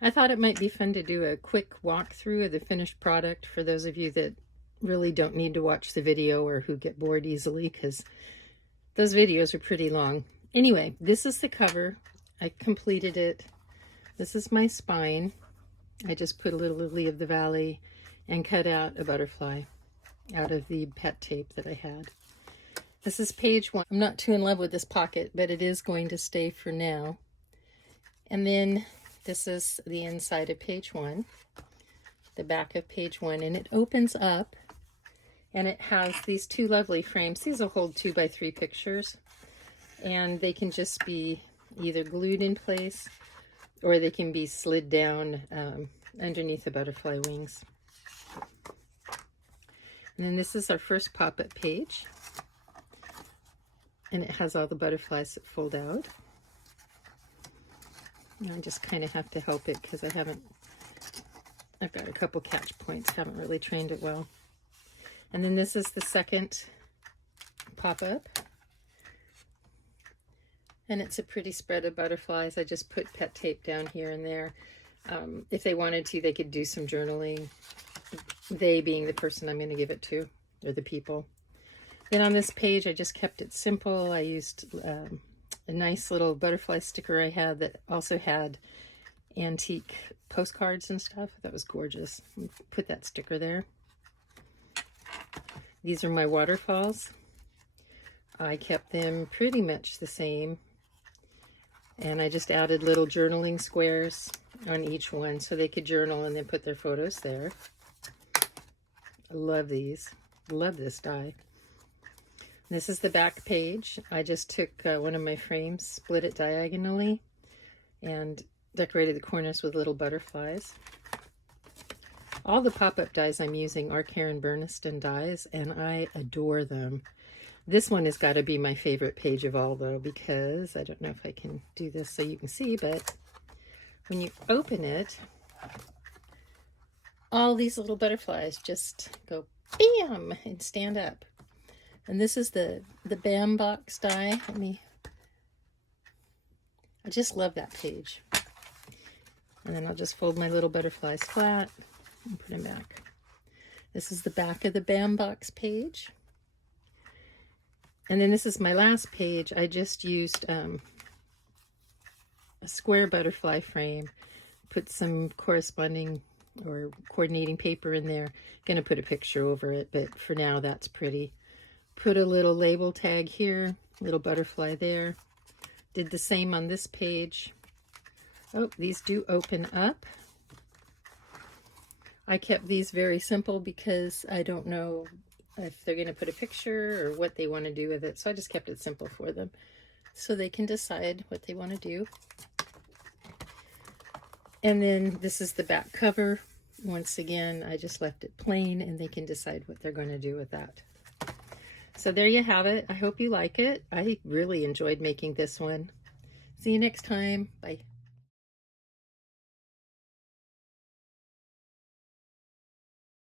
I thought it might be fun to do a quick walkthrough of the finished product for those of you that really don't need to watch the video or who get bored easily, because those videos are pretty long. Anyway, this is the cover. I completed it. This is my spine. I just put a little lily of the valley and cut out a butterfly out of the pet tape that I had. This is page 1. I'm not too in love with this pocket, but it is going to stay for now. And then this is the inside of page 1, the back of page 1, and it opens up and it has these two lovely frames. These will hold 2x3 pictures, and they can just be either glued in place or they can be slid down underneath the butterfly wings. And then this is our first pop-up page, and it has all the butterflies that fold out. And I just kind of have to help it because I've got a couple catch points, haven't really trained it well. And then this is the second pop-up, and it's a pretty spread of butterflies. I just put pet tape down here and there. If they wanted to, they could do some journaling, they being the person I'm going to give it to, or the people. Then on this page, I just kept it simple. I used a nice little butterfly sticker I had that also had antique postcards and stuff. That was gorgeous. Put that sticker there. These are my waterfalls. I kept them pretty much the same, and I just added little journaling squares on each one so they could journal and then put their photos there. I love these. Love this die. This is the back page. I just took one of my frames, split it diagonally, and decorated the corners with little butterflies. All the pop-up dies I'm using are Karen Berniston dies, and I adore them. This one has got to be my favorite page of all, though, because I don't know if I can do this so you can see, but when you open it, all these little butterflies just go bam and stand up. And this is the Bambox die. I just love that page. And then I'll just fold my little butterflies flat and put them back. This is the back of the Bambox page. And then this is my last page. I just used a square butterfly frame, put some corresponding or coordinating paper in there. Gonna put a picture over it, but for now that's pretty. Put a little label tag here, little butterfly there. Did the same on this page. Oh, these do open up. I kept these very simple because I don't know if they're going to put a picture or what they want to do with it. So I just kept it simple for them so they can decide what they want to do. And then this is the back cover. Once again, I just left it plain and they can decide what they're going to do with that. So there you have it. I hope you like it. I really enjoyed making this one. See you next time. Bye.